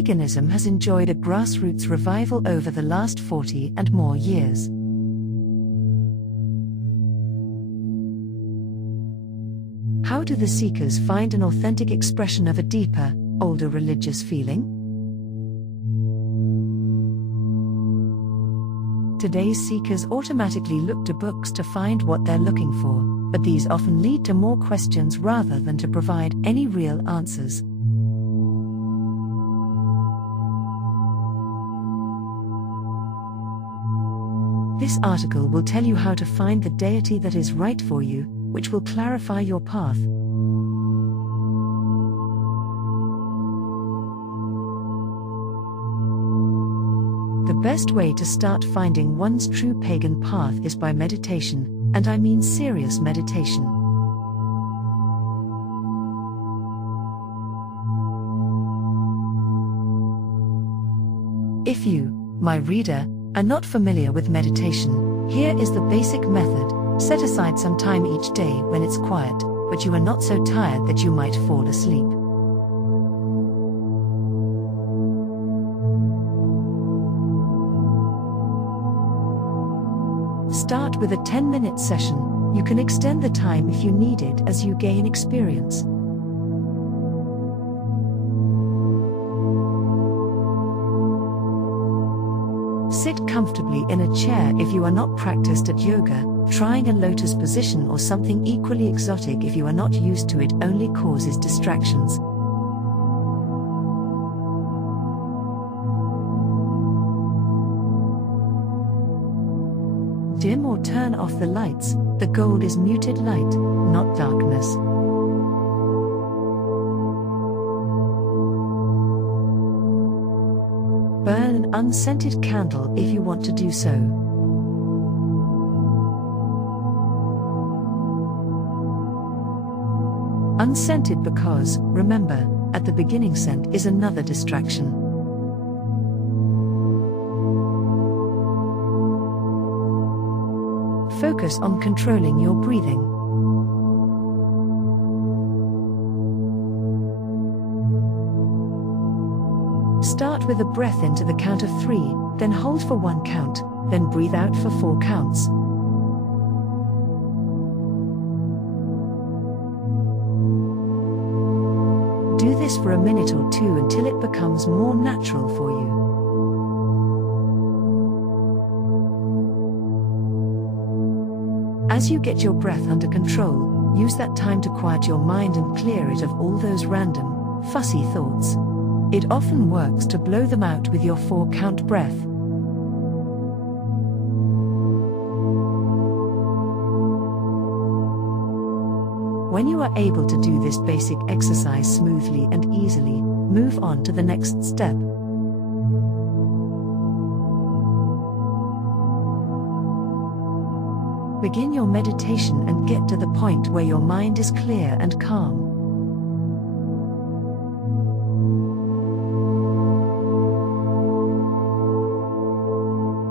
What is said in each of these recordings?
Paganism has enjoyed a grassroots revival over the last 40 and more years. How do the seekers find an authentic expression of a deeper, older religious feeling? Today's seekers automatically look to books to find what they're looking for, but these often lead to more questions rather than to provide any real answers. This article will tell you how to find the deity that is right for you, which will clarify your path. The best way to start finding one's true pagan path is by meditation, and I mean serious meditation. If you, my reader, are not familiar with meditation, here is the basic method. Set aside some time each day when it's quiet, but you are not so tired that you might fall asleep. Start with a 10-minute session. You can extend the time if you need it as you gain experience. Sit comfortably in a chair if you are not practiced at yoga. Trying a lotus position or something equally exotic if you are not used to it only causes distractions. Dim or turn off the lights. The goal is muted light, not darkness. Burn an unscented candle if you want to do so. Unscented because, remember, at the beginning scent is another distraction. Focus on controlling your breathing. Start with a breath into the count of 3, then hold for 1 count, then breathe out for 4 counts. Do this for a minute or 2 until it becomes more natural for you. As you get your breath under control, use that time to quiet your mind and clear it of all those random, fussy thoughts. It often works to blow them out with your 4-count breath. When you are able to do this basic exercise smoothly and easily, move on to the next step. Begin your meditation and get to the point where your mind is clear and calm.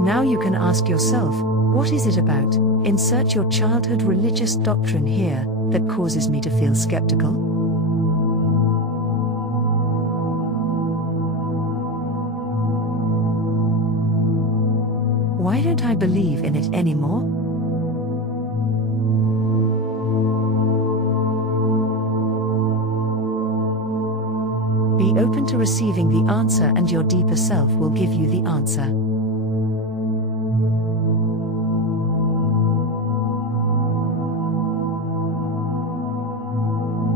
Now you can ask yourself, what is it about, insert your childhood religious doctrine here, that causes me to feel skeptical? Why don't I believe in it anymore? Be open to receiving the answer, and your deeper self will give you the answer.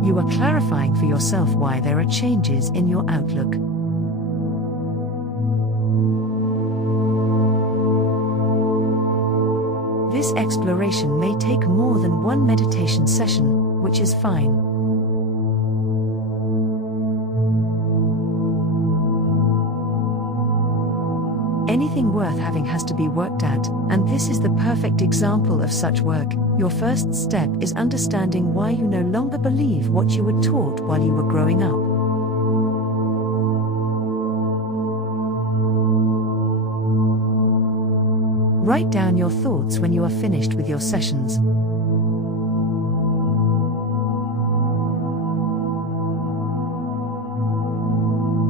You are clarifying for yourself why there are changes in your outlook. This exploration may take more than one meditation session, which is fine. Anything worth having has to be worked at, and this is the perfect example of such work. Your first step is understanding why you no longer believe what you were taught while you were growing up. Write down your thoughts when you are finished with your sessions.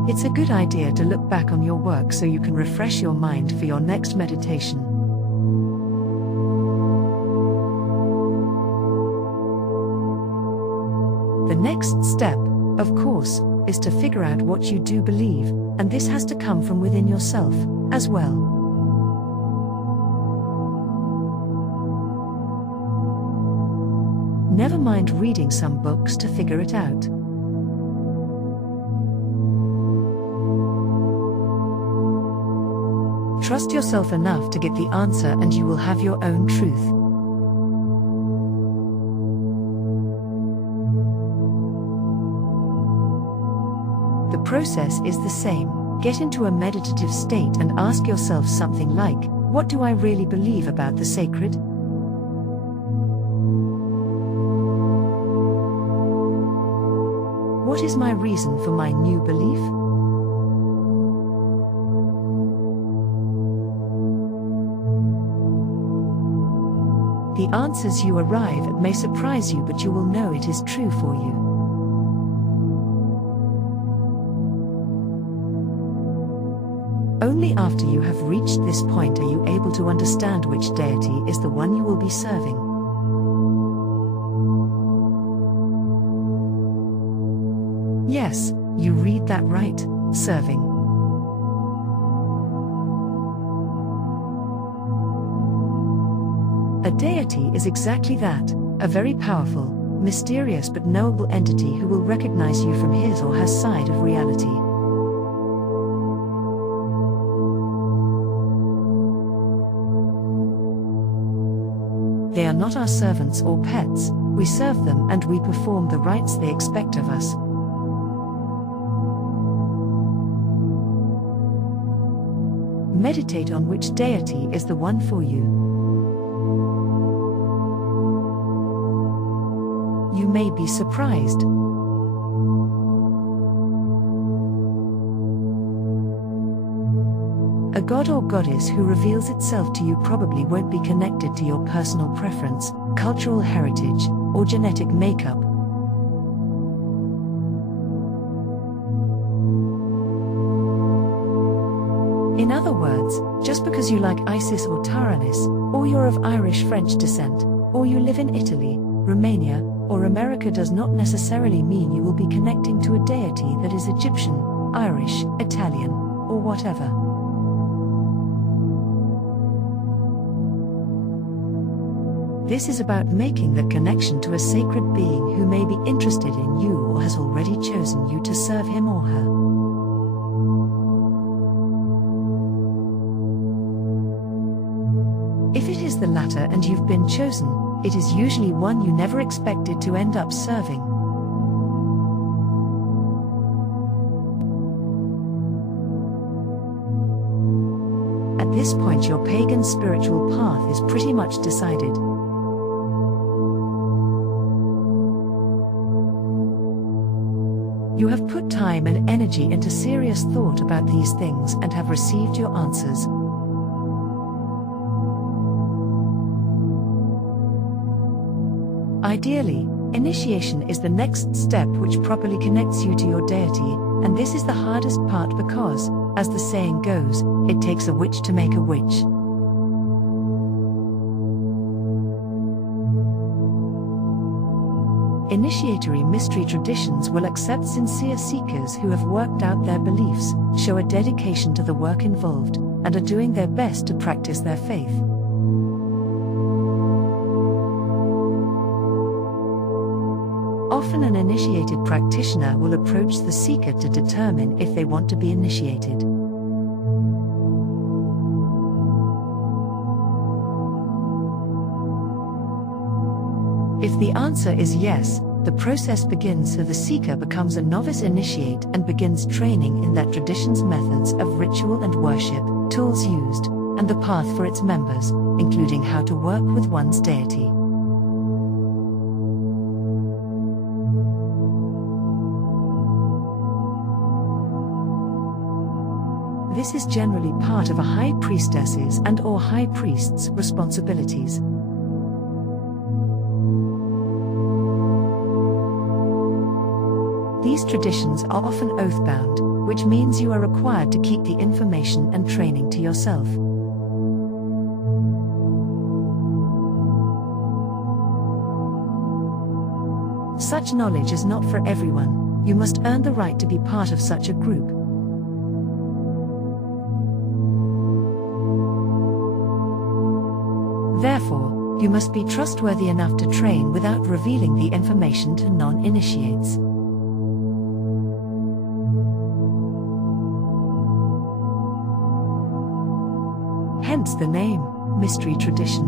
It's a good idea to look back on your work so you can refresh your mind for your next meditation. The next step, of course, is to figure out what you do believe, and this has to come from within yourself, as well. Never mind reading some books to figure it out. Trust yourself enough to get the answer and you will have your own truth. The process is the same. Get into a meditative state and ask yourself something like, what do I really believe about the sacred? What is my reason for my new belief? The answers you arrive at may surprise you, but you will know it is true for you. Only after you have reached this point are you able to understand which deity is the one you will be serving. Yes, you read that right, serving. A deity is exactly that, a very powerful, mysterious but knowable entity who will recognize you from his or her side of reality. They are not our servants or pets, we serve them and we perform the rites they expect of us. Meditate on which deity is the one for you. You may be surprised. A god or goddess who reveals itself to you probably won't be connected to your personal preference, cultural heritage, or genetic makeup. In other words, just because you like Isis or Taranis, or you're of Irish-French descent, or you live in Italy, Romania, or America does not necessarily mean you will be connecting to a deity that is Egyptian, Irish, Italian, or whatever. This is about making the connection to a sacred being who may be interested in you or has already chosen you to serve him or her. If it is the latter and you've been chosen, it is usually one you never expected to end up serving. At this point, your pagan spiritual path is pretty much decided. You have put time and energy into serious thought about these things and have received your answers. Ideally, initiation is the next step which properly connects you to your deity, and this is the hardest part because, as the saying goes, it takes a witch to make a witch. Initiatory mystery traditions will accept sincere seekers who have worked out their beliefs, show a dedication to the work involved, and are doing their best to practice their faith. Often an initiated practitioner will approach the seeker to determine if they want to be initiated. If the answer is yes, the process begins so the seeker becomes a novice initiate and begins training in that tradition's methods of ritual and worship, tools used, and the path for its members, including how to work with one's deity. This is generally part of a high priestess's and/or high priest's responsibilities. These traditions are often oath-bound, which means you are required to keep the information and training to yourself. Such knowledge is not for everyone. You must earn the right to be part of such a group. Therefore, you must be trustworthy enough to train without revealing the information to non-initiates. Hence the name, Mystery Tradition.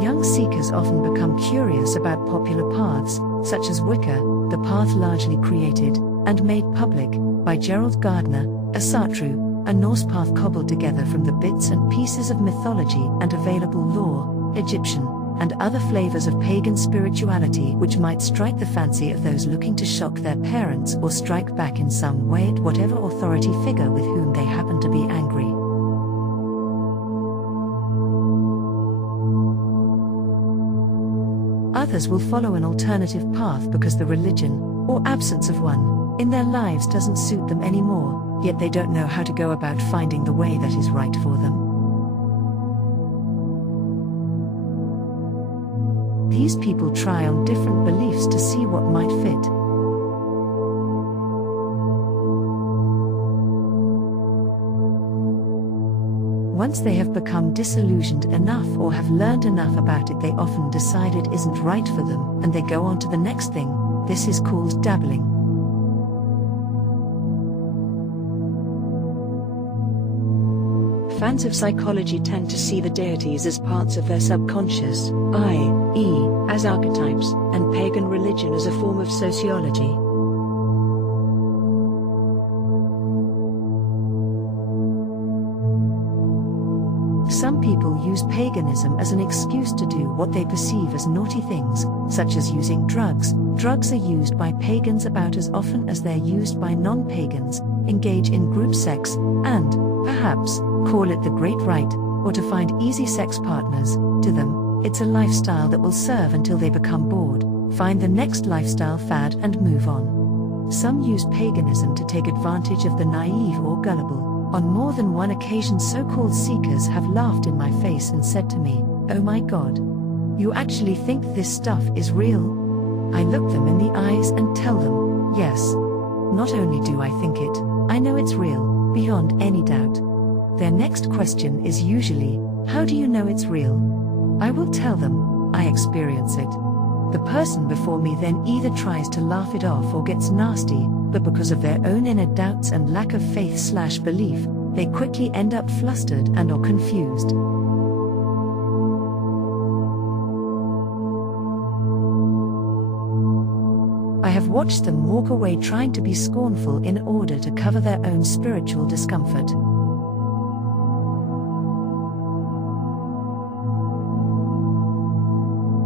Young seekers often become curious about popular paths, such as Wicca, the path largely created and made public by Gerald Gardner, Asatru, a Norse path cobbled together from the bits and pieces of mythology and available lore, Egyptian, and other flavors of pagan spirituality which might strike the fancy of those looking to shock their parents or strike back in some way at whatever authority figure with whom they happen to be angry. Others will follow an alternative path because the religion, or absence of one, in their lives doesn't suit them anymore, yet they don't know how to go about finding the way that is right for them. These people try on different beliefs to see what might fit. Once they have become disillusioned enough or have learned enough about it, they often decide it isn't right for them, and they go on to the next thing. This is called dabbling. Fans of psychology tend to see the deities as parts of their subconscious, i.e., as archetypes, and pagan religion as a form of sociology. Some people use paganism as an excuse to do what they perceive as naughty things, such as using drugs. Drugs are used by pagans about as often as they're used by non-pagans, engage in group sex, and, perhaps, call it the Great Rite, or to find easy sex partners. To them, it's a lifestyle that will serve until they become bored, find the next lifestyle fad and move on. Some use paganism to take advantage of the naive or gullible. On more than one occasion, so-called seekers have laughed in my face and said to me, "Oh my God, you actually think this stuff is real?" I look them in the eyes and tell them, yes. Not only do I think it, I know it's real, beyond any doubt. Their next question is usually, "How do you know it's real?" I will tell them, "I experience it." The person before me then either tries to laugh it off or gets nasty, but because of their own inner doubts and lack of faith/belief, they quickly end up flustered and or confused. I have watched them walk away trying to be scornful in order to cover their own spiritual discomfort.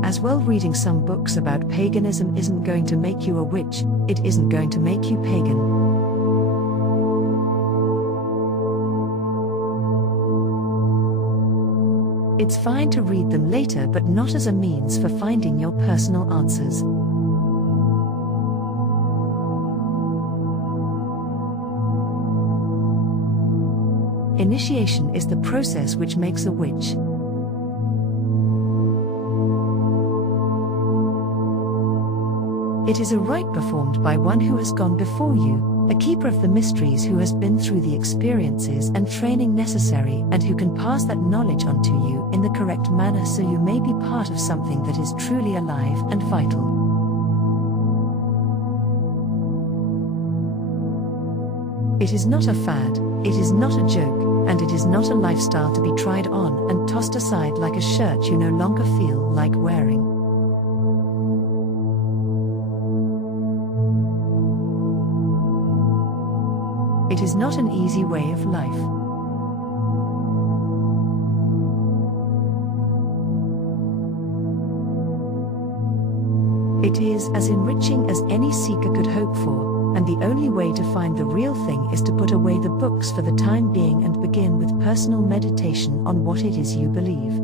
As well, reading some books about paganism isn't going to make you a witch, it isn't going to make you pagan. It's fine to read them later, but not as a means for finding your personal answers. Initiation is the process which makes a witch. It is a rite performed by one who has gone before you, a keeper of the mysteries who has been through the experiences and training necessary and who can pass that knowledge on to you in the correct manner so you may be part of something that is truly alive and vital. It is not a fad, it is not a joke, and it is not a lifestyle to be tried on and tossed aside like a shirt you no longer feel like wearing. It is not an easy way of life. It is as enriching as any seeker could hope for, and the only way to find the real thing is to put away the books for the time being and begin with personal meditation on what it is you believe.